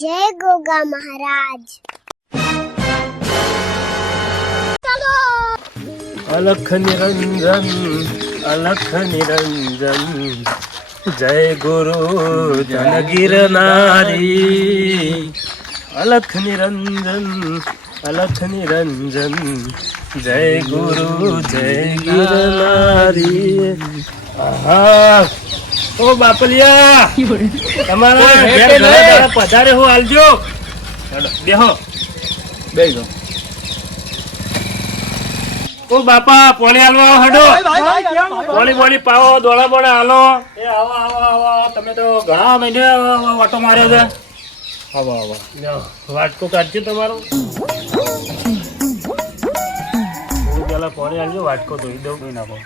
જય ગોગા મહારાજ. અલખ નિરંજન અલખ નિરંજન જય ગુરુ જન ગિરનારી અલખ નિરંજન જય ગુરુ જય ગિરનારી. હા ઓ બાપલિયા તમારા ઘેર ઘણા પધારે હું હાલજો. બેહો બેહો. ઓ બાપા પોણી હાલવા હડો. પોણી પાવો દોડા બોડા હાલો. એ આવો આવો આવો. તમે તો ઘણા મહિને ઓટો માર્યો છે. આવો આવો વાટકો કાઢજો તમારો. પેલા પોણી હાલજો વાટકો ધોઈ દઉં કઈ નાખો.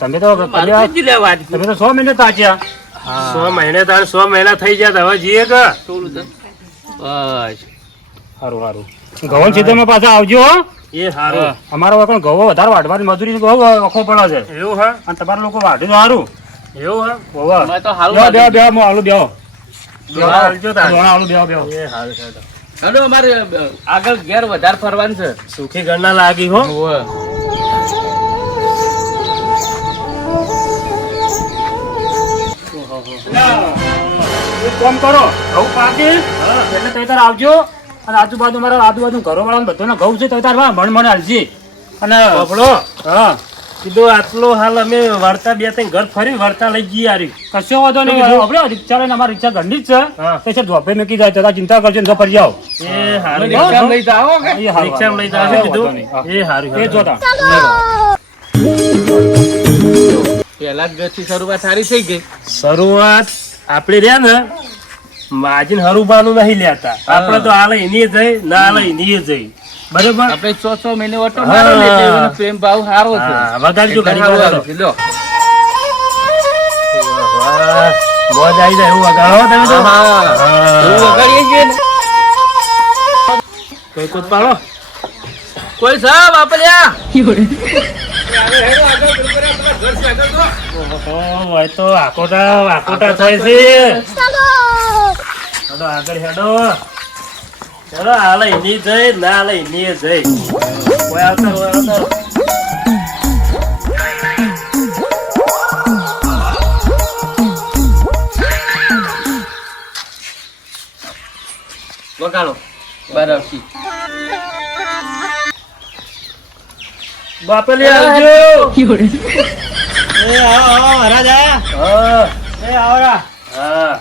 તમે તો તમે તો 100 મહિને તાચ્યા. 100 મહિને તાર 100 મહિના થઈ ગયા. હવે જઈએ કે બસ સારું સારું. ગવન સીધો પાછા આવજો. એ સારું. અમારા વખત ઘઉં વધારે વાઢવાની મજૂરી બહુ ઓખો પડે છે. એવું હા. અને તમારા લોકો વાઢે તો સારું. એવું હા. બે બે આલુ બેહો. અમારે આગળ ઘેર વધારે ફરવાનું છે. સુખી ઘરના લાગી હો. એક કામ કરો, ઘઉં પાકી એટલે તૈયાર આવજો. અને આજુબાજુ મારા આજુબાજુ ઘરો વાળા બધાને ઘઉં છે તૈયાર મને હાલજી. અને આપણો હા કીધું આટલો હાલ અમે વળતા 2-3 ઘર ફરી વળતા લઈ જઈએ. યાર કશો વાંધો નહીં. આપણે રિક્ષા લઈને અમારી રિક્ષા ઘરની જ છે. તે જોબે મૂકી જાય તો ચિંતા કરજો ને ફરી જાઓ. એ હારું. રિક્ષા લઈ જાઓ. રિક્ષા લઈ જાઓ કીધું. એ હારું. એ જોતા પેલા જ ઘરથી શરૂઆત સારી થઈ ગઈ. શરૂઆત આપડે રહ્યા ને માજીન હરુબાનું નહીં લેતા. આપડે તો હાલ એની જઈ ના હાલ એની જઈ. બરોબર. આપણે 6 મહિને ઓટો મારો ને એટલે પ્રેમ ભાવ સારો છે. વગાડજો ઘડી વગાડો. લો મોજ આવી જાય એવું વગાડો તમે તો. એવું વગાડીએ છીએ ને. કોઈ કોત પાડો. કોઈ સાહેબ આપલ્યા તો આકોટા થાય છે. હેડો આગળ હેડો. ચલો હાલ એની જઈ ના હાલ એની જઈ. કોઈ આવતા વગાડો બરાબર. બાપલી આવજો. એ આવો મહારાજ આયા. એ આવરા. હા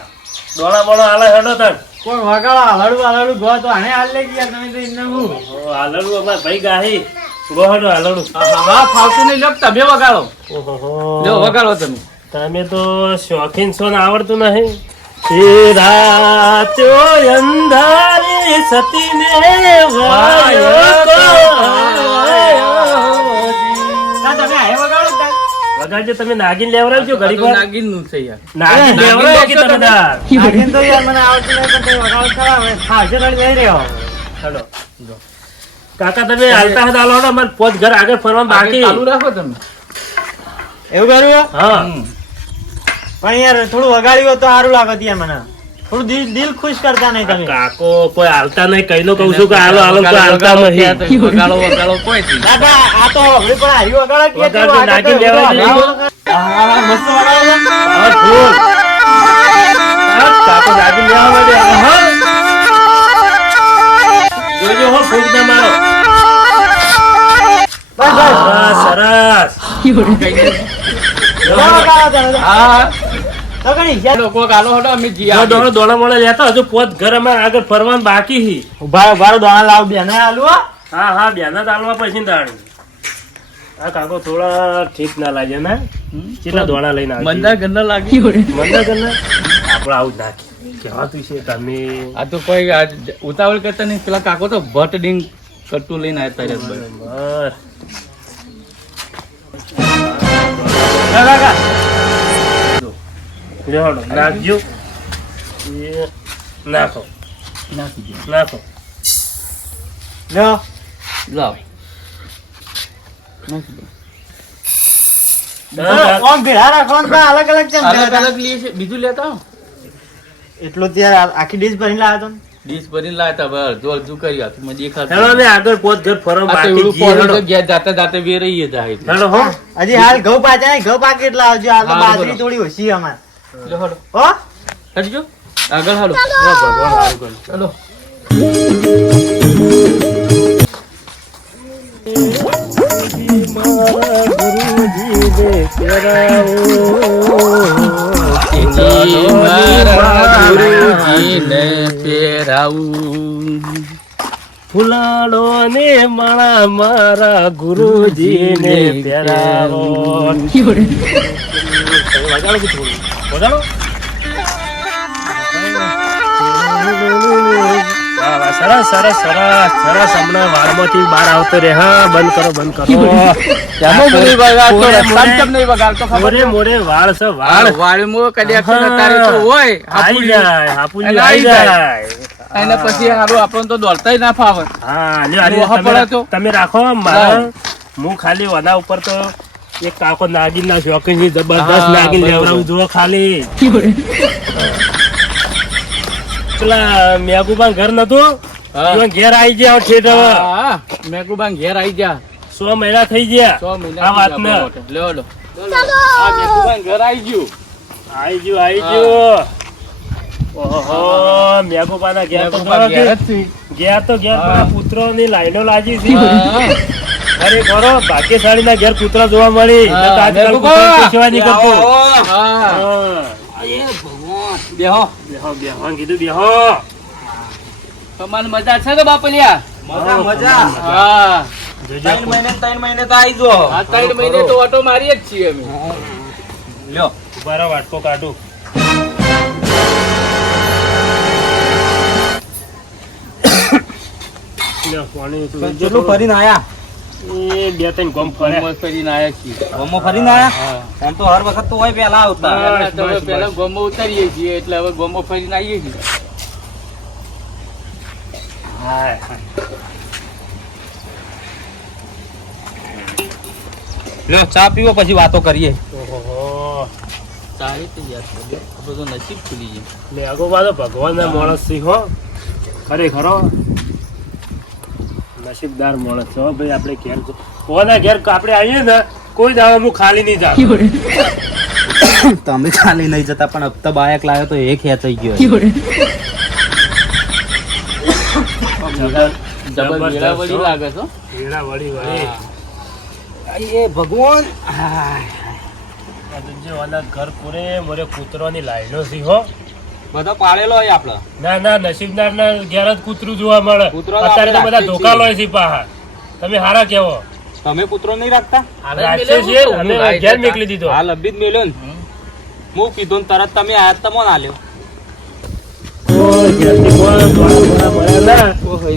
દોણા બોણા હાલે હેડો તન. કોણ વગાડો હાલડું ગો તો આને હાલ લે ગયા તમે તો ઇન્ને હું હાલડું અમાર ભાઈ ગાહી ગોહડો હાલડું. હા ફાવતું નહીં. લો તમે વગાડો. ઓહો લો વગાડો તમે. તમે તો શોખીન છો ને આવડતું નહીં. એ રાતો અંધારી સતીને વાયો વગાડજો. તમે નાગીન લેવરાવજો ઘડી વાર. નાગિન નું છે યાર. નાગીન લેવરાવો કે તમે તાર. નાગિન તો યાર મને આવડતું નહીં પણ તમે વગાડો કરાવે. હા છે લઈ રહ્યો. હેલો કાકા તમે હાલતા હતા હાલો. અમારે 5 ઘર આગળ ફરવા બાકી. ચાલુ રાખો તમે. એવું કર્યું? હા પણ યાર થોડું વગાડ્યું તો સારું લાગત યાર. મને થોડું દિલ ખુશ કરતા નહીં તમે. કાકો કોઈ હાલતા નહીં. કઈ નો કહું છું કે હાલો હાલો કોઈ હાલતા નહીં. વગાડો કોઈ થી. દાદા આ તો હવે પણ હાર્યું વગાડે કે વગાડજો, નાગિન લેવડાવજો. મસ્ત વગાડો. હા ફૂલ. હા કાકો નાગીન લેવા માટે. હા જોજો હો ફૂલ ના મારો. બસ સરસ. હા તો ઘણી યાર લોકો ગાલો હડો અમે જી દોણા મોડા લેતા હજુ 5 ઘર અમારે આગળ ફરવાનું બાકી હી. ઉભા દોણા લાવ બે ને આલુ. હા હા બેના તાલવા પછી દાણી. આ કાકો થોડા ઠીક ના લાગે ને. કેટલા દોણા લઈને આવી મંદા ગંદા લાગી. મંદા કરના આપણે આવું જ નાખી કહેવાતું છે તમે. આ તો કોઈ ઉતાવળ કરતા નહીં. પેલા કાકો તો ભટ ડીંગ કટ્ટુ લઈને આવતા રહ્યા. બરાબર. કાકા લેવડો નાખજો. એ નાખો નાખો. લ્યો લાવ ઓમ ભેળા રાખો ને અલગ અલગ છે. અલગ અલગ લઈએ છે. બીજું લેતા આવો. એટલો ત્યારે આખી ડીશ ભરીને લાવ્યો તો ને? ડીશ ભરીને લાવતા હવે અડધું અડધું કરી આપ્યું મને દેખાતું હેલો અમે આગળ પોત ઘર ફરો આ તો એવડું પોળું તો ઘેર જાતે જાતે વેરાઈએ જાય એટલે. હેલો હો હજી હાલ ઘઉં પાછા નહીં, ઘઉં પાકે એટલા આવજો. હાલ તો હા, બાજરી બોલો. થોડી ઓછી અમારે. લો હાલો હો હટજો આગળ હાલો ભગવાન હારું કરે. ચલો મારા ગુરુજીને પહેરાવું ફૂલાડો ને માળા મારા ગુરુજીને પહેરાવો. વગાડો કે થોડું? વગાડો. વાહ, વાહ, સરસ સરસ સરસ સરસ. હમણાં વાળમાંથી બહાર આવતો રે. હા, બંધ કરો બંધ કરો. એમાં બોલી વગાડતો રસ્તામાં કેમ નહીં વગાડતો ખબર મોરે મોરે વાળ છે વાળ. વાળમાં કદાચ તારે તો હોય આઈ હાપુલી. જાય હાપુલી અને આઈ આઈ જાય. અને પછી હારું આપણને તો દોડતાય ના ફાવે હા લ્યો, આને મોહ પડે તો? તમે રાખો મારા હું ખાલી વના ઉપર તો એક કાકો નાગીન ના શોખીન છે, જબરદસ્ત હા, નાગીન બરોબર. લેવડાવું જુઓ ખાલી. પેલા મેઘુબા ઘર નતું હા. ઈવન ઘેર આવી ગયા ઠેઠ હવે. હા મેકુબાન ઘેર આવી જા 100 મહિના થઈ ગયા 100 મહિના આ વાત ને. લ્યો લો આ મેકુબાન ઘર આવી ગયું આવી ગયું. ઓહો મેઘુબા ના ઘેર તો મેકુબાન ઘેર જ છે. ઘેર તો ઘેર હા. પુત્રો ની લાઈનો લાગી છે. હા. અરે ખરો ભાગ્યશાળી ના ઘેર કૂતરા જોવા મળી. હા, નકર આજકાલ મેઘુબા. કૂતરા પેશવા નહીં કરતું. હા હા. બેહો બેહો બેહો કીધું બેહો. તમારે મજા છે ને બાપલિયા મજા. હા જોજો. 3 મહિને તો આવી જો. આ 3 મહિને તો ઓટો મારીએ જ છીએ અમે લ્યો ઉભા રહો, વાટકો કાઢું. લ્યો, પાણી તો લઈ કેટલું જાઓ. ફરીને આયા? એ 2-3 ગોમ ફર્યા. ગોમો ફરીને આયા છીએ ગોમો ફરીને આયા? હા આમ તો હર વખત તો હોય પેલા આવતા. બસ, પહેલા બસ, પહેલા બસ. ગોમો ઉતારીએ છીએ એટલે હવે ગોમો ફરીને આવીએ છીએ હાય, હાય. લ્યો ચા પીવો પછી વાતો કરીએ. ઓહોહો. સારી તો યાદ કર્યો આપણે તો નસીબ ખુલી જાય મેઘુબા તો ભગવાનના માણસ છે હો. ખરેખરો નસીબદાર માણસ છે હો ભાઈ. આપણે ઘેર કોના ઘેર આપણે આવીએ ને કોઈ દાવા હું ખાલી નહીં જાવ. તમે ખાલી નહીં જતા પણ હપ્તા બાયક લાવ્યો તો એ ખેંચાઈ ગયો. ડબલ વેળા વળી લાગે છે હો. વેળા વળી વળી. એ ભગવાન આ જોજે ઓલા ઘર પૂરે મોરે કૂતરોની લાઈનો છે હો. બધો પાડેલો હોય આપડે. ના ના નસીબદાર ના ઘેર જ કૂતરું જોવા મળે. કૂતરો તો અત્યારે તો આપણે બધા રાખીએ ધોકા છીએ. લોય છે પાહા. તમે હારા કેવો તમે પુત્રો નહીં રાખતા? રાખીએ છીએ અમે ઘેર મોકલી દીધો. હા લબ્બી જ મેલ્યો ને. હું કીધું ને તરત તમે આયા તમો ના લ્યો.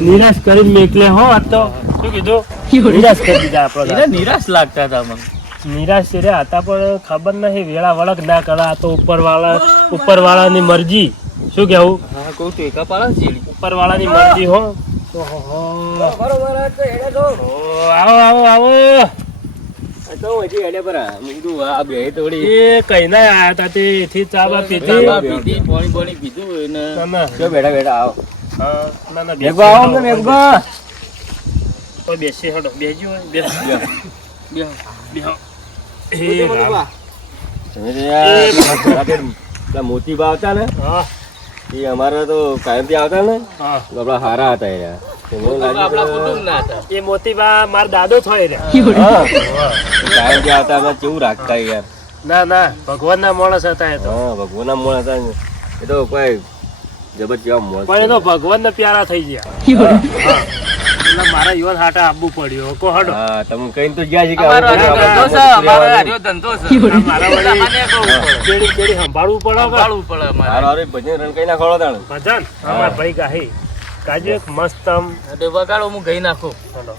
નિરાશ કરીને મેકલે હો આ તો શું કીધું નિરાશ કરી દીધા એટલે આપણો નિરાશ લાગતા હતા મને નિરાશ છે રે હતા પણ ખબર નહીં વેળા વળક ના કરે આ તો ઉપરવાળાની મરજી શું કેવું હા કહું ટેકા પાડે છે ઉપરવાળાની મરજી હો ઓહો. આવો આવો આવો તો હજી એડે પર કીધું આ બે થોડી એ કઈ ના આયા તા તે એથી ચા બા પીધી પીધી પાણી પાણી પીધું અને ના ના જો બેઠા બેઠા આવો હા, ના ના મેઘબા આવો ને મેઘબા કોઈ બેસી હડો બેસજો બેસ બેહો. બેહો એ મોતી બા આવતા ને હા એ અમારા તો કાયમ થી આવતા ને હા તો આપડા હારા હતા એના આપણા કુટુંબ ના હતા એ મોતીબા માર દાદો થાય રે કાયમ થી આવતા અમે કેવું રાખતા યાર ના ના ભગવાન ના માણસ હતા એ તો હા ભગવાન ના મોણ હતા ને. એ તો કોઈ જબર કેવા મોણ પણ એ તો ભગવાન ને પ્યારા થઈ ગયા હા. એટલે મારા યુવાન હાટા આપવું પડ્યું કો હડો હા તમે કઈ તો ગયા છે કે અમારો આવું ધંધો બધું છે આપણે અમારો રહેવાનું. આર્યો ધંધો છે મારા વળી સામાન્ય કહું પડે. કેડી કેડી સંભાળવું પડે કે? સંભાળવું પડે અમારે હારો હારો ભજન રણ કઈ ના ખોળો તાણ ભજન અમાર ભાઈ ગાહી કાજુ એક મસ્ત આમ એટલે વગાડો હું ગઈ નાખું હડો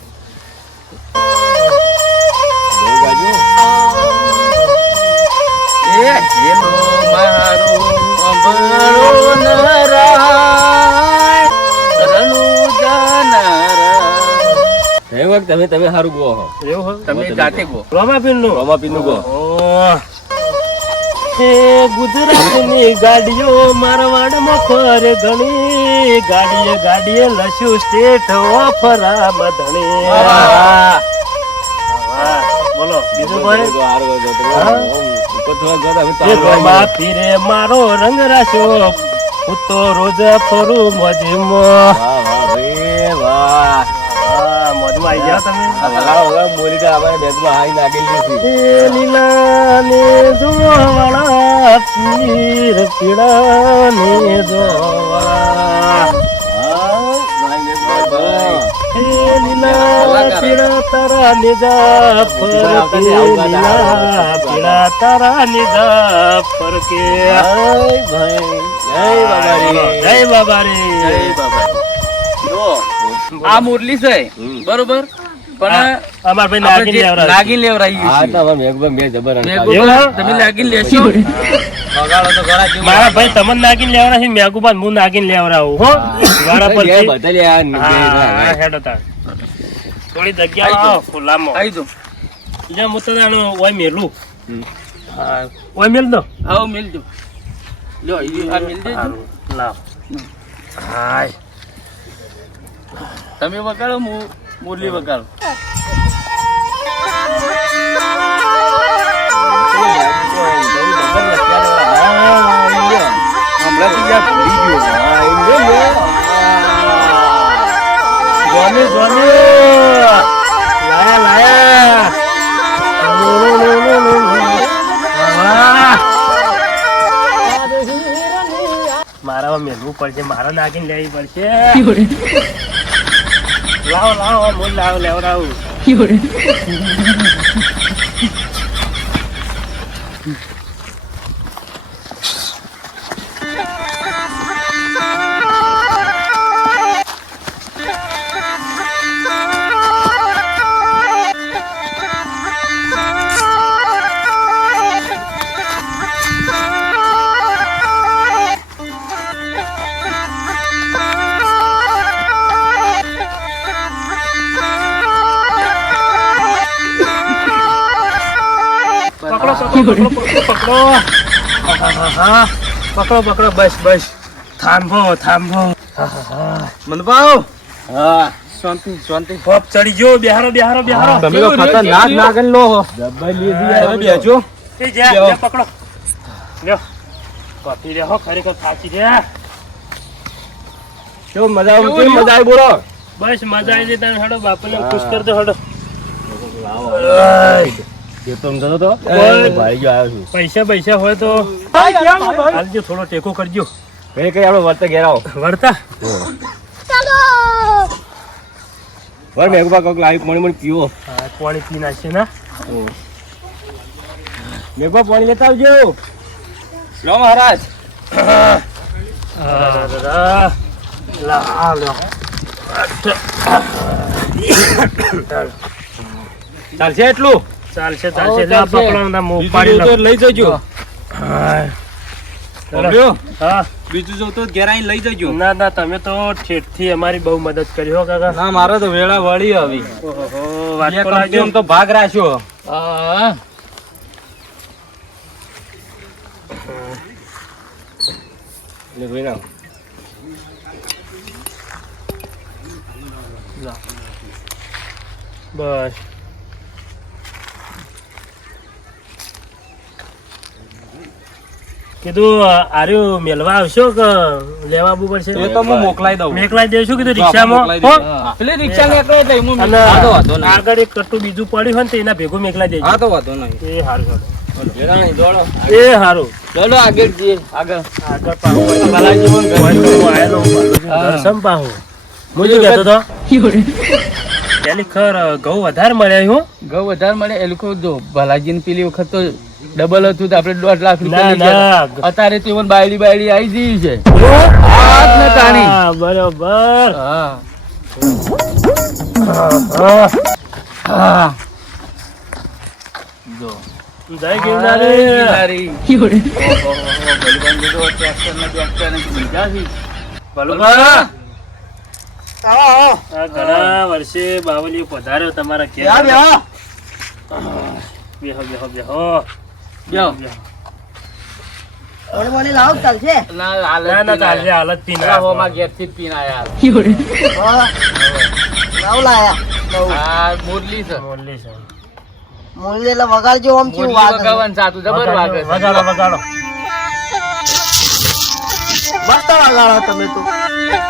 બહુ ગાજો. એ જેલો મારો અંબળો નરાય રણું જાનારા. એ વખત તમે સારું ગો હો એવું હોય તમે જાતે ગો રોમાપીર નું રોમાપીર નું ગો. ઓહ એ ગુજરાતની ગાડીઓ મારવાડમાં ફરે ઘણી ગાડીએ ગાડીએ લસ્યું સ્ટેટ ઓફરા મધણી બોલો બીજું કોઈ પીરે મારો રંગ રાખ્યો હું તો રોજ ફરું મોજમાં મોજમાં આવી જાઓ તમે લીલા ને જોવાળા પીર પીળા ને જોવાળા લીલા પીળા તારા નિજા ફર લીલા પીળા તારા નિજા ફર કે જય બાબા રે આ મુરલી છે બરોબર પણ અમાર ભાઈ નાગીન લેવરાઈ તમે નાગીન લેશો મારા ભાઈ તમને નાગીન લેવરા છે મેગુબાન હું નાગીન લેવરાવું હો વાળા પર હેડો તાર થોડી જગ્યા આવો ખુલ્લામાં આવી દો બીજા હું તને ઓય મેલું ઓય મેલ દો આવો મિલજો લ્યો આ મિલ દેજો લાવ હાય તમે વગાડો મુરલી વગાડો મારા મેલવું પડશે મારા નાખીને લેવી પડશે લાવો લાવો મૂળ લાવો લેવડાવું પકડો પકડો બસ બસ થાંભો થાંભો મનભાવ શાંતિ શાંતિ ખોપ ચડી ગયો બેહારો બેહારો બેહારો તમે તો ખતરનાક નાગન લો બેજો એ જા પકડો લ્યો કોપી રે હો ખરેખર થાચી રે કેવું મજા આવી બોલો બસ મજા આવી તને હડો બાપુને ખુશ કર દો હડો પૈસા પૈસા હોય તો હાલજો થોડો ટેકો કરજો કઈ આપડે વર્તે ઘેર આવો વળતા વર મેઘબા કોક લાવી પાણી પીવો પાણી પી નાખશે ના મેઘબા પાણી લેતા આવજો લો મહારાજ ચાલશે એટલું ચાલશે ચાલશે લઈ જજો બીજું જો તો ઘેર આવીને લઈ જજો ના ના તમે તો ઠેઠ થી અમારી બહુ મદદ કરી હો કાકા ના મારે તો વેળા વળી આવી વાત તો ભાગ રાખ્યો બસ કીધું આર્યું મેલવા આવશો કે લેવા આવવું પડશે એ તો હું મોકલાઈ દઉં મેકલાઈ દેશું કીધું રિક્ષામાં પેલી રિક્ષા નીકળે એટલે હું અને આગળ એક કટ્ટું બીજું પડ્યું હોય ને તો એના ભેગું મેકલાઈ દેજો હા તો વાંધો નહીં એ સારું દોડો એ સારું ચલો આગળ જઈએ આગળ આગળ પાહું દર્શન પાહું હું શું કહેતો હતો પેલી ખર ઘઉં વધારે મળ્યા હું ઘઉં વધારે મળે એ લોકો જો ભલાજી પેલી વખત તો ડબલ હતું તો આપણે 2.5 લાખ ના રૂપિયા ના અત્યારે તો even બાયડી આવી ગઈ છે હા, બરોબર હા જો જય ગિરનારી ઘણા વર્ષે બાવલીઓ પધાર્યો તમારા ઘેર. બેહો બેહો બેહો જાઓ. ના ના ચાલશે હાલત પીને હોમાં ઘેરથી જ પીને આયા મુરલી છે મોરલી છે મુરલી વગાવવાનું સાતું જબર વાગે છે. વગાડો વગાડો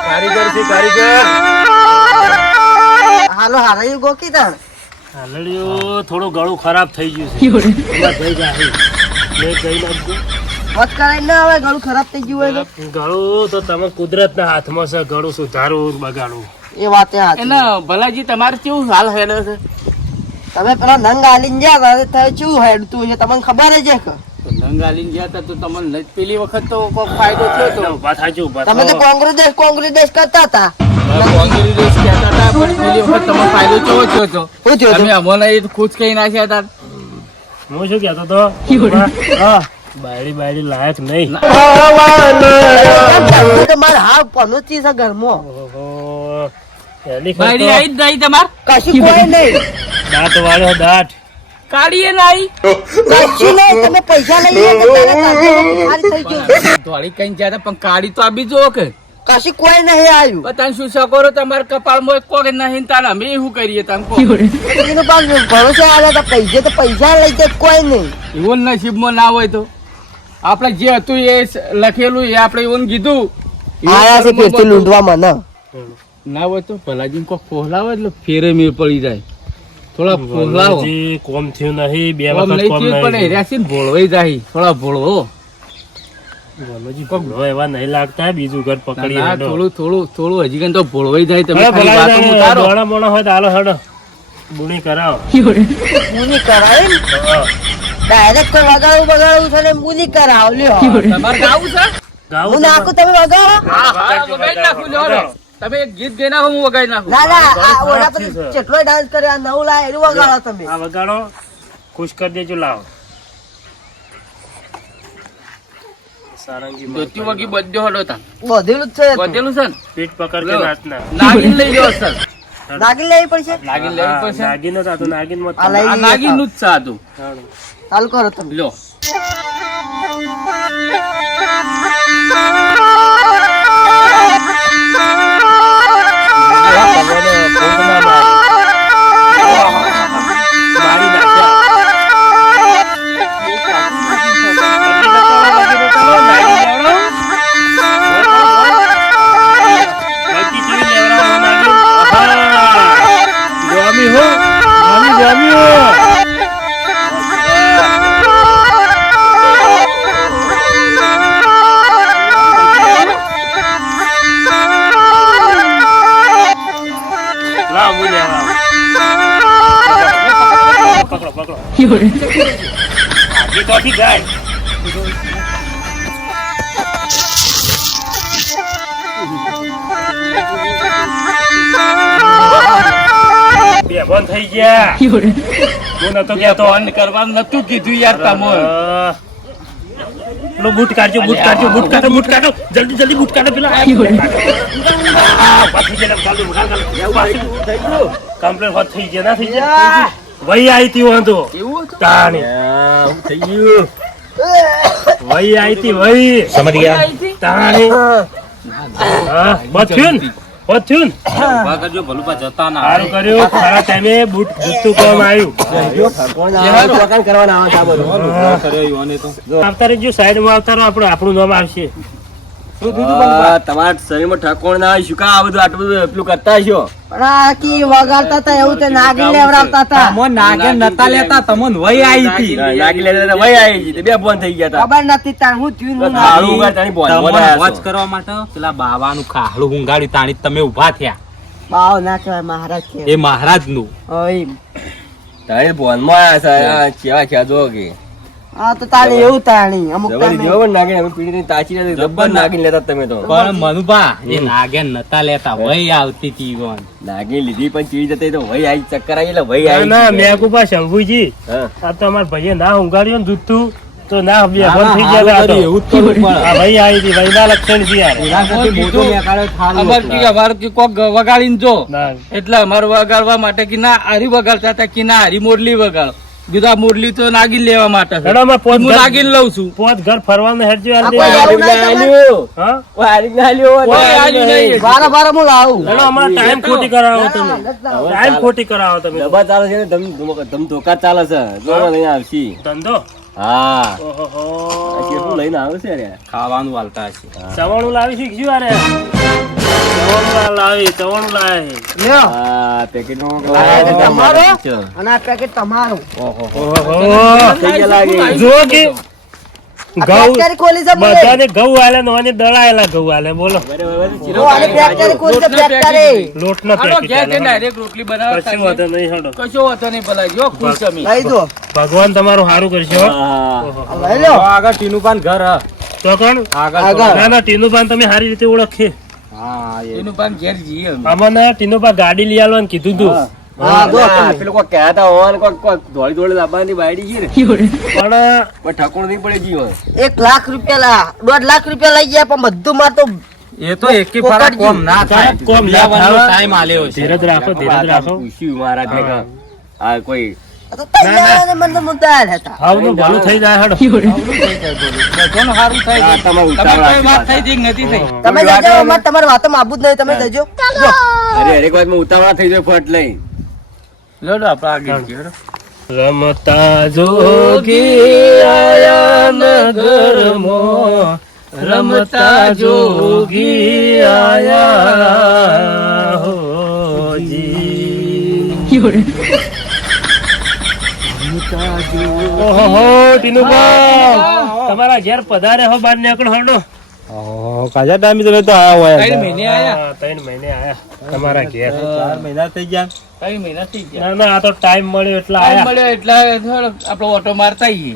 કારીગર છે કારીગર હાલડિયું થોડું ગળું ખરાબ થઈ ગયું છે એમાં જઈ જાય લે જઈ નાખજો ગળું તો તમે કુદરતના હાથમાં છે ગળું સુધારવું બગાડવું એને ભલાજી તમારે કેવું હાલ હેડે છે તમે પેલા નંગ આલીને ગયા તા ચેવું હેડતું છે તમને ખબર જ છે કે નંગ આલીને ગયા તા તો તમને પેલી વખત તો કોઈ ફાયદો થયો તો ઉભા થાજો ઉભા તમે તો કોંગ્રેસ કરતા હતા કોંગ્રેસ કહેતા હતા પણ પેલી વખત તમને ફાયદો કેવો થયો તો શું થયું તમે અમને એ ખુશ કહી નાખ્યા હતા હું શું કહેતો તો બાયડી લાયક નહીં તમારે હા પનોતી છે ઘરમાં ઓહો એની બાયડી આવી જ નહીં તમાર કશું કોઈ નહીં દાંત વાળો દાંત કાઢીએ નહીં કશું નહીં તમે પૈસા લઈ લે તો તારા કાઢવાનું થઈ ગયું ધોળી કઈ ગયા હતા પણ કાઢી તો આપી જો કે કશું કોઈ નહીં આવ્યું તમે શું શકો તમારા કપાળમાં કોઈ નહીં તાને અમે શું કરીએ તમે એનું પાછું ભરોસે આવ્યા હતા પૈસા લઈ જાય કોઈ નહીં એવું નસીબમાં ના હોય તો આપણે જે હતું એ લખેલું એ આપણે એવું કીધું આયા છે ફેરથી લૂંટવા મને ના હોય તો ભલાજી કોક ફોહલાવો એટલે ફેરે મેળ પડી જાય થોડા ફોહલાવો હજી કોમ થયું નહીં બે કોમ વખત નહીં કોમ થયું પણ નહીં હેર્યા ને ભોળવાઈ જાય થોડા ભોળવો બોલોજી ભગલો એવા નહીં લાગતા બીજું ઘર પકડી ના, હેડો. થોડું હજી કઈ તો ભોળવાઈ જાય તમે હવે ખાલી વાતો ભલા ઉતારો. દોડા મોડા હોય તો હાલો હેડો બુણી કરાવો મુની કરાય ને હા. ડાયરેક્ટ કોઈ વગાડવું છે ને મુની કરાવ લ્યો તમારે ગાવું છે ગાવું હું તો નાખું તમે વગાડો હા, વગાડી નાખું, લ્યો, લ્યો. તમે એક ગીત ગઈ નાખો હું વગાડી નાખું ના ના આ બસ ઓલા સાચી પર છે. કેટલો ડાન્સ કર્યો નવું લાય એનું વગાડો તમે આ વગાડો ખુશ કરી દેજો લાવો સારંગી ધોતી વગી બધો હડો તા બધેલું જ છે વધેલું છે ને પીઠ પકડ કે નાચના નાગીન લઈ જાઓ સર નાગી લેવી પડશે નાગીન લેવી પડશે નાગીન જ હતું નાગીન મત આ લઈ આ નાગીન નું જ સાદું ચાલુ કરો તમે લ્યો મારી નાખ્યા પકડો પકડો આજી કોફી ગાય બે બંધ થઈ ગયા હું નતો કહેતો ફોન કરવાનું નતું કીધું યાર તમો પેલો બૂટ કાઢજો બૂટ કાઢજો બૂટ કાઢો બૂટ કાઢો જલ્દી જલ્દી બૂટ કાઢો પેલા કમ્પ્લેટ હોત થઈ ગયા ના થઈ ગયા વહી આવી તી વાંધો એવું હતું? તાણી હું થઈ ગયું વહી આવી તી વહી સમજ ગયા તાણી હા બસ થયું ને બસ થયું ને ઉભા કરજો ભલું પા જતા ના સારું કર્યું ખરા ટાઈમે બૂટ જૂતું કામ આવ્યું કરવાના આવે આવતા રહેજો સાઈડમાં આવતા રહો આપણું નામ આવશે તમારા શરીરમાં ઠકોણ ના હોય શું કા આ બધું આટલું બધું પેલું કરતા હશો પણ આ કી વગાડતા હતા એવું તે નાગી લેવડાવતા હતા નાગી લેતા વહી આવી હતી બે બોન થઈ ગયા હતા ખબર નથી તાર હું થયું હું ના ખાડું ઉગાડતાની બોન બોલાયા વોચ કરવા માટે પેલા બાવાનું ખાહલું હુંગાડ્યું તાણી તમે ઉભા થયા બાવ ના કહેવાય મહારાજ એ કહેવાય મહારાજ નું ઓય તારે બોનમાં આયા છે આ કેવા જો કે આ તો તારે એવું તાણી અમુક જબરી તાણે જેવો નાગીને અમે પીડીને તાચી નથી જબ્બર નાગીને લેતા તમે તો પણ મનુભા એ નાગેન નતા લેતા વહી આવતી તી ઈવન. નાગી લીધી પણ ચીજ જતી તો વહી આવી ચક્કર આવી એટલે વહી ના આવી ના મેં કુપા શંભુજી હા. આ તો અમારા ભાઈએ ના ઊંઘાડ્યું ને જૂતું તો ના બે બંધ થઈ હારું ગયા કર્યું, એવું જ કરવું પડે. આ ભાઈ આવી હતી ભાઈ ના લક્ષણ છે યાર એના કરતી મોટું મેકાડે થાળું અમાર હતું. કે અમારે કે કોક વગાડીને જો ના એટલે અમારે વગાડવા માટે કે ના હારી વગાડતા હતા કે ના હારી મોરલી વગાડો કીધું આ મુરલી તો નાગીન લેવા માટે છે. હેડો અમે પોત હું ઘર- નાગીન લઉં છું. પોત ઘર ફરવાનું હેડજો યાર. આ કોઈ આવું નહીં તમારે? હા કોઈ આવ્યું નહીં. વારા વારા હું લાવું હેડો અમારા ટાઈમ ખોટી કરાવો તમે ટાઈમ ખોટી કરાવો તમે ડબ્બા ચાલે છે ને ધમ ધોકા ચાલે છે જોવા નહીં આવશી ધંધો હા ઓહો આ કેટલું લઈને આવે છે રે ખાવાનું વાલતા હશે. ચવાણું લાવી શીખજો યાર ચવાણું લાવી ચવાણું લાવી લ્યો હા પેકેટ તમારો અને આ પેકેટ તમારું જો કે ઘઉં ફેક્ટરી ખોલી છે બોલે બધાને ઘઉં આલે ને ઓને દળાયેલા ઘઉં આલે બોલો ઓ આની ફેક્ટરી ખોલી છે ફેક્ટરી લોટ ના હાલો, ઘેર જઈને પેકેટ direct રોટલી બનાવવા કશું થાય. વાંધો નહીં હેડો કશો વાંધો નહીં ભલા જો ખુશ અમે. લઈ દો ભગવાન તમારું સારું કરશે હો. લઈ લો આગળ ટીનુપાન ઘર હ. તો કોણ આગળ ના ના ટીનુભાઈ તમે સારી રીતે ઓળખે એનું પાન ઘેર જઈએ અમે. અમને ટીનુભાઈ ગાડી લઈ આવવાનું કીધું તું હા જો પેલું કોઈ કહેતા હોવા કોઈ દોડી દોડી લાવવાની બાયડી છે ને પણ કોઈ ઠકોણ નહીં પડે જીવન 1 લાખ રૂપિયા 1.5 લાખ રૂપિયા લઈ ગયા પણ બધું માર તો એ તો એકી ફરા કોમ ના થાય. કોમ ના લેવાનો થાય. ટાઈમ આલ્યો છે. ધીરજ રાખો ધીરજ રાખો પૂછ્યું મારા ભેગા આ કોઈ આ તો તૈયાર અને મને મુદ્દા હતા આવનું ભલું થઈ જાય હેડો બધાનું સારું થાય આ છે. તમારું તમારી ઉતાવળ કોઈ વાત થઈ હતી કે નથી થઈ? તમે જજો અમાર તમારી વાતો માં આબુ જ નહીં તમે જજો જો અરે હરેક વાતમાં ઉતાવળા થઈ જાય ફટ લઈ લેડો આપણે આગળ જઈએ, હેડો. રમતા જોગી આયા નગરમાં રમતા જોગી આયા હોજી ઓહો ટીનુબા તમારા ઘેર પધારે હો બાર નીકળો હડો કાજા ટાઈમે તમે તો આયા ત્રણ મહિને આયા. 3 મહિને આયા તમારા ઘેર 4 મહિના થઈ ગયા 3 મહિના થઈ ગયા. ના ના આ તો ટાઈમ મળ્યો એટલે ટાઈમ આયા મળ્યો એટલે થોડો આપણો ઓટો મારતા આવીએ.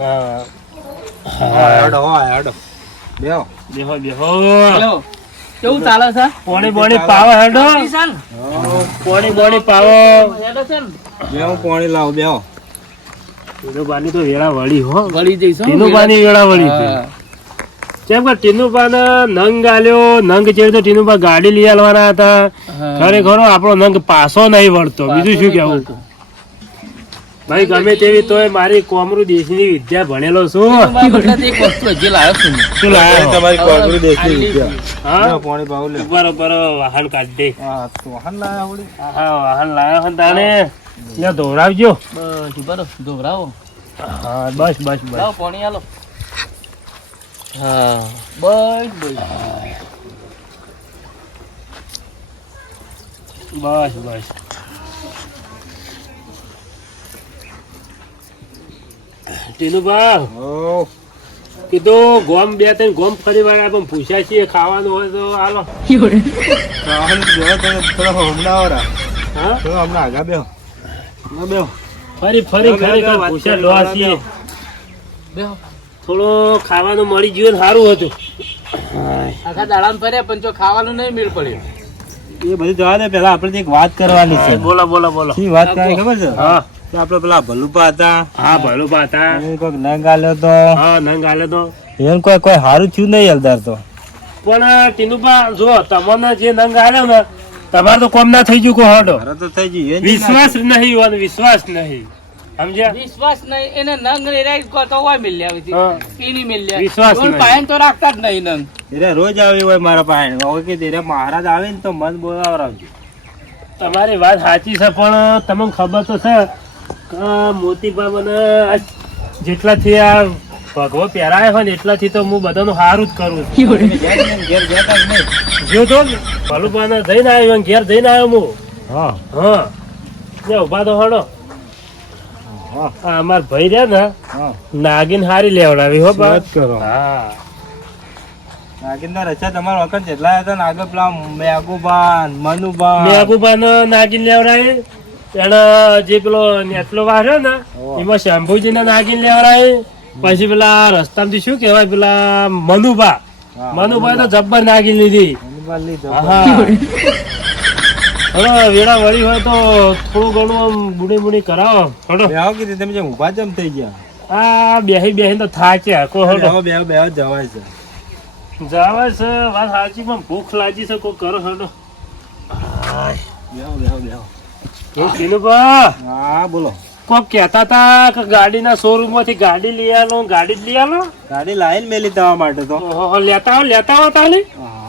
હા બેહો બેહો લ્યો, કેવું ચાલે છે? પોણી બોણી પાવો હેડો ચાલ. પોણી બોણી પાવો હેડો ચાલ. પાણી લાવ બેહો ટીનુબાની તો વેળા વળી હો વળી જઈશું. ટીનુબાની વેળા વળી હા. કેમ કે ટીનુબાને નંગ આલ્યો નંગ ચેડ તો ટીનુબા ગાડી લઈ આલવાના હતા હા. ખરેખર આપણો નંગ પાસો નહીં વળતો બીજું શું કેવું ભાઈ ગમે તેવી તોય મારી કોમરૂ દેશની વિદ્યા ભણેલો છું મારા બદલાથી એક વસ્તુ હજી લાવ્યો છું હું. શું લાયો તમારી કોર્પોરેટ દેશની આલી વિદ્યા હા પાણી પાવ લે બરોબર વાહન કાઢ દે હા તો વાહન લાયા હોડી હા વાહન લાયો હન તાણે લ્યો દોરાવજો બસ બરો દોરાવો. હા બસ બસ બસ લાવો પાણી આલો. હા બસ બસ. બસ બસ ટીનુબા કીધું ગોમ 2-3 ગોમ ફરી વાળા પણ પૂછ્યા છીએ ખાવાનું હોય તો હાલો વાહન બેહો તમે થોડા હમણાં આવરા હા થોડા હમણાં આગા બેહો ના બેહો ફરી ફરી ખરેખર પૂછ્યા લોહા છીએ બેહો. થોડો ખાવાનું મળી ગયું ને સારું હતું આખા દાડામાં ફર્યા પણ જો ખાવાનું નહીં મેળ પડ્યો. એ બધું જવા દે પેલા આપણે એક વાત કરવાની છે બોલો બોલો બોલો શી વાત કરવાની ખબર છે હા કે આપણે પેલા ભલુપા હતા હા ભલું પાતા એને કોઈક નંગ આલ્યો તો હા નંગ આલે તો એને કોઈ સારું થયું નહીં હલદાર તો પણ ટીનુબા જો તમને જે નંગ આલ્યો ને તમારે તો કોમ ના થઈ ગયું કો હડો મારે તો થઈ ગયું વિશ્વાસ નહીં હોવાનો વિશ્વાસ નહીં સમજ્યા વિશ્વાસ નહીં એને નંગ રેરાઈ કરતો હોય મિલ્યા આવી હા. પીની મિલ્યા વિશ્વાસ પણ નહીં. પાયન તો રાખતા જ નહીં નંગ. એને રોજ આવી હોય મારા પાસે હવે કે તેરે મહારાજ આવે ને તો મન બોલાવરાવજો તમારી વાત સાચી છે પણ તમને ખબર તો છે કે મોતીબા મને આ જેટલાથી આ ભગવો પહેરાય હોય ને એટલાથી તો હું બધાનું સારું જ કરું છું ઘેર જતા જ નહીં જો તો ભલુબાને જઈને આવ્યો ને ઘેર જઈને આવ્યો હું હા હા ને ઉભા તો હડો હા આ અમાર ભાઈ રહ્યા ને હા નાગીન હારી લેવડાવી હો બા વાત કરો હા નાગિનના રચા તમારા વખત જેટલા હતા ને આગળ પેલા મેગુબા મનુબા મેહબૂબાને નાગીન લેવડાવી એને જે પેલો નેટલો વાર્યો ને એમાં શંભુજીને નાગીન લેવડાવી પછી પેલા રસ્તામાંથી શું કહેવાય પેલા મનુબા મનુભાઈ તો જબ્બર નાગીન લીધી મનુબા લીધો હા હવે વેળા વળી હોય તો થોડું ઘણું આમ બુડી બુડી કરાવો હડો બેહો કીધું તમે જેમ ઊભા જેમ થઈ ગયા આ બેહી બેહી તો થાક્યા કો હડો બેહો બેહો જવાય છે જાવે છે વાત સાચી પણ ભૂખ લાગી છે કો કરો હડો બેહો બેહો બેહો હું કીધું બા હા બોલો કોક કહેતા હતા કે ગાડીના શોરૂમ માંથી ગાડી લઈ આલો ગાડી જ લઈ આલો ગાડી લાઈન મેલી દવા માટે તો ઓહો, લેતા આવો તાલી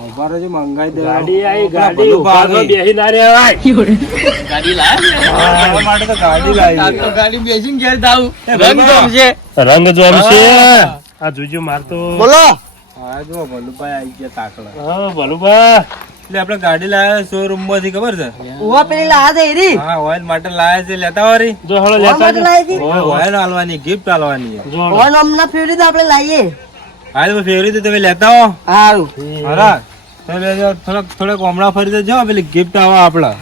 ઉભા રહેજો, મંગાઈ દે ગાડી આવી ગાડી ભલું ઉભા ભાગે. બેહી ના રહેવાય ગાડી લાયા દવા માટે તો ગાડી લાવી તો ગાડી બેસીને ઘેર જાઉં રંગ ગમશે રંગ જોમશે આ જોજો મારતો બોલો હા જો ભલુભાઈ આવી ગયા તાકડા હા ભલુભા એટલે આપણે ગાડી લાવ્યા શોરૂમ માંથી ખબર છે ઉવા પેલી લાયા છે એરી હા ઓઇલ માટે લાયા છે લેતા વારી જો હળો ઉવા લેતા માટે લાવી હતી ઓઇલ આલવાની ગિફ્ટ આલવાની છે. જો ઉવા નામના ફેવરી તો આપણે લાવીએ હાલ તો ફેવરી તો તમે લેતા હો સારું હરા તમે થોડોક હમણાં ફરી તો જાઓ પેલી ગિફ્ટ આવો આપડા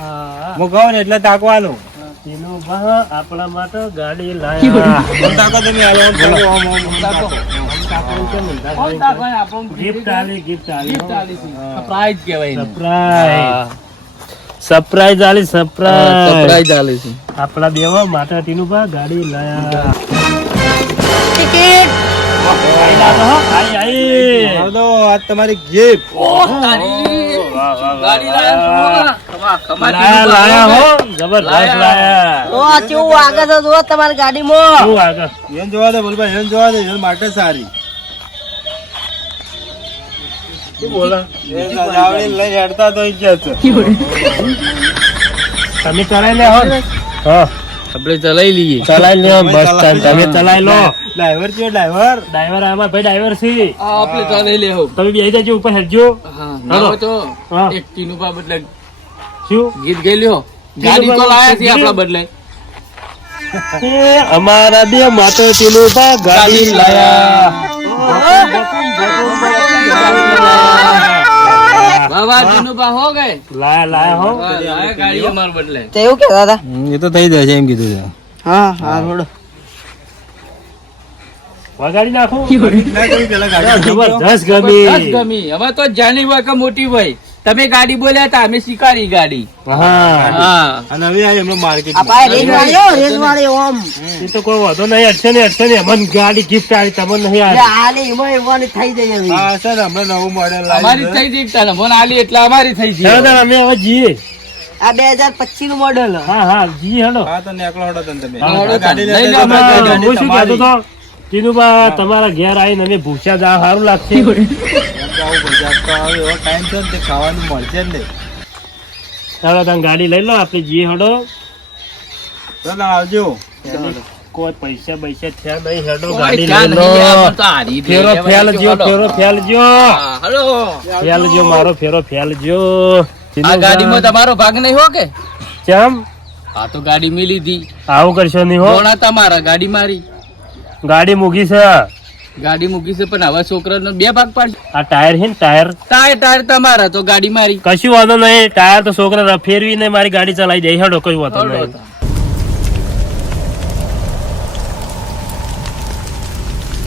હું કહું ને એટલે તાકવાનું તીનો બા આપણા માટે ગાડી લાયા આમ તાકો તમે હાલો, આમ તાકો, આમ, આમ, આમ તાકો. ગિફ્ટ આલી ગિફ્ટ આલી સરપ્રાઈઝ કહેવાય એને. સરપ્રાઈઝ આલી સરપ્રાઈઝ સરપ્રાઈઝ આલે છે આપણા બેવા માટે તીનું બા ગાડી લાયા ટિકિટ આઈ લાતો હો આઈ આઈ આવો તો આજ તમારી ગિફ્ટ ગાડી લાયા લાયા હો જબરદસ્ત લાયા તો આ કેવું આગળ છે જુઓ તમારી ગાડીમાં શું આગળ એમ જોવા દે બોલભાઈ, એમ જોવા દે, એના માટે સારી શું બોલો એ જાવડી લઈને હેડતા તો ઈ જ છે. તમે ચલાઈ લે હો હા આપણે ચલાવી લઈએ ચલાઈ લ્યો બસ ટાઈમ તમે ચલાઈ લો ડ્રાઈવર છે ડ્રાઈવર ડ્રાઈવર આમાં ભાઈ ડ્રાઈવર છે આપણે ચલાવી લેવો તમે બેસી જજો ઉપર હેડજો હા ના હોય તો હા. એક ટીનું બા બદલે શું ગીત ગઈ લ્યો ગાડી તો લાયા છે આપણા બદલે એ અમારા બે માતો તીનું બા ગાડી લાયા બાબા ટીનું બા હો ગए લાયા હો લાયા ગાડી અમાર બદલે તો એવું કેતા હતા એ તો થઈ જશે એમ કીધું છે. હા હા રોડ વગાડી નાખું ના કરી પેલા ગાડી જબરદસ્ત બસ ગમી ગમી હવે તો જાની હોય કે મોટી ભાઈ તમે ગાડી બોલ્યા હતા અમે શીખાડી ગાડી હા હા અને હવે આ એમનો માર્કેટ આ રેલ વાળ્યો રેલ વાળ્યો ઓમ એ તો કોઈ વાંધો નહીં અડશે ને મને ગાડી ગિફ્ટ આવી તમને નહીં એટલે આવી આલે એમાં એવાની થઈ જાય એવી હા છે ને હમણાં નવું મોડેલ અમારી થઈ જઈ તને મને આલી એટલે અમારી થઈ ચાલો જઈ તાર અમે હવે જઈએ આ 2025 નું મોડેલ હા હા જઈએ હેડો હા તો નેકળો હડો તને તમે હા, હડો ગાડી તને. લઈ લો, લેતા અમે જાઓ, હું શું કહેતો તમારી. તો ટીનુબા તમારા ઘેર આવીને અમે ભૂખ્યા જા સારું લાગશે એમ તો આવું બજાર તો આવે એવો ટાઈમ છે ને તે ખાવાનું મળશે જ ને. ચાલો તમે ગાડી લઈ લો આપણે જઈએ હેડો તો ના આવજો કોઈ પૈસા થયા નહીં હેડો કોઈ ગાડી ક્યાં લઈ નહીં, લો આ તો હારી ભેળ ફેરો લેવાય ફેલજો ગયો, ફેરો ફેલજો હા, હલો ફેલજો મારો ફેરો ફેલજો આ ગાડીમાં તમારો ભાગ નહીં હો કે ચમ આ તો ગાડી મેં લીધી આવું કરશો નહીં હો કોણા તમારા ગાડી મારી ગાડી મૂકી છે ગાડી મૂકી છે પણ હવે છોકરાનો બે ભાગ પાડ આ ટાયર છે ને ટાયર ટાયર તમારા તો ગાડી મારી કશું વાંધો નહીં ટાયર તો છોકરા ફેરવીને મારી ગાડી ચલાવી દે હેડો કઈ વાંધો નહીં